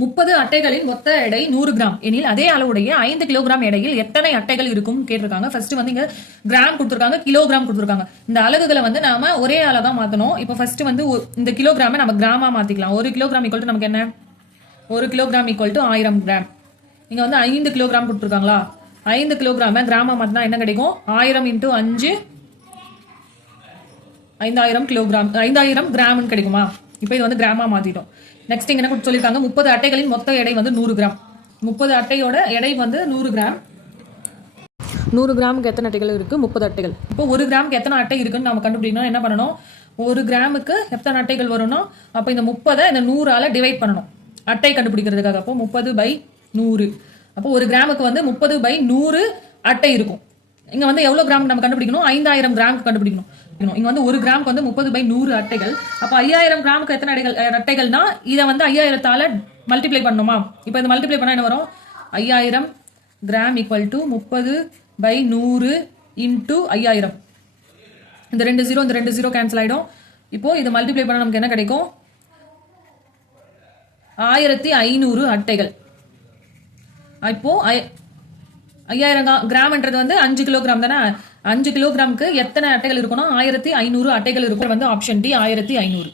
முப்பது அட்டைகளின் மொத்த எடை நூறு கிராம். எனில் அதே அளவுடைய ஐந்து கிலோகிராம் எடையில் எத்தனை அட்டைகள் இருக்கும் கேட்டிருக்காங்க. ஃபர்ஸ்ட் வந்து இங்க கிராம் கொடுத்துருக்காங்க கிலோகிராம் கொடுத்துருக்காங்க. இந்த அலகுகளை வந்து நாம ஒரே அளவா மாத்தணும். இப்போ ஃபர்ஸ்ட் வந்து இந்த கிலோகிராமை நம்ம கிராமா மாத்திக்கலாம். ஒரு கிலோகிராம் ஈக்குவல் நமக்கு என்ன? ஒரு கிலோகிராம் ஈக்குவல் டு ஆயிரம் கிராம். இங்க வந்து ஐந்து கிலோகிராம் கொடுத்துருக்காங்களா? ஐந்து கிலோகிராம கிராமா மாத்தினா என்ன கிடைக்கும்? ஆயிரம் இன்ட்டு அஞ்சு ஐந்தாயிரம் கிலோகிராம் ஐந்தாயிரம் கிராம்னு கிடைக்குமா? இப்போ இது வந்து கிராமா மாத்திட்டோம். நெக்ஸ்ட் இங்க என்ன சொல்லியிருக்காங்க முப்பது அட்டைகளின் மொத்த எடை வந்து நூறு கிராம். முப்பது அட்டையோட எடை வந்து நூறு கிராம். நூறு கிராமுக்கு எத்தனை அட்டைகள் இருக்கு? முப்பது அட்டைகள். இப்போ ஒரு கிராமுக்கு எத்தனை அட்டை இருக்குன்னு நம்ம கண்டுபிடிக்கணும். என்ன பண்ணணும்? ஒரு கிராமுக்கு எத்தனை அட்டைகள் வரும்னா அப்போ இந்த முப்பதை இந்த நூறால டிவைட் பண்ணணும். அட்டை கண்டுபிடிக்கிறதுக்காக. அப்போ முப்பது பை நூறு. அப்போ ஒரு கிராமுக்கு வந்து முப்பது பை நூறு அட்டை இருக்கும். இங்க வந்து எவ்வளவு கிராம் நம்ம கண்டுபிடிக்கணும்? ஐந்தாயிரம் கிராமுக்கு கண்டுபிடிக்கணும். இருக்கணும். இங்க வந்து ஒரு கிராமுக்கு வந்து முப்பது பை நூறு அட்டைகள். அப்ப ஐயாயிரம் கிராமுக்கு எத்தனை அடைகள் அட்டைகள்னா இதை வந்து ஐயாயிரத்தால மல்டிப்ளை பண்ணணுமா? இப்போ இந்த மல்டிப்ளை பண்ணா என்ன வரும்? ஐயாயிரம் கிராம் ஈக்குவல் டு முப்பது பை நூறு இன்டூ ஐயாயிரம். இந்த ரெண்டு ஜீரோ இந்த ரெண்டு ஜீரோ கேன்சல் ஆயிடும். இப்போ இதை மல்டிப்ளை பண்ண நமக்கு என்ன கிடைக்கும்? ஆயிரத்தி ஐநூறு அட்டைகள். இப்போ ஐயாயிரம் கிராம்ன்றது வந்து அஞ்சு கிலோகிராம் தானே? அஞ்சு கிலோகிராமுக்கு எத்தனை அட்டைகள் இருக்கணும்? ஆயிரத்தி ஐநூறு அட்டைகள் இருக்கும் வந்து ஆப்ஷன் டி ஆயிரத்தி ஐநூறு.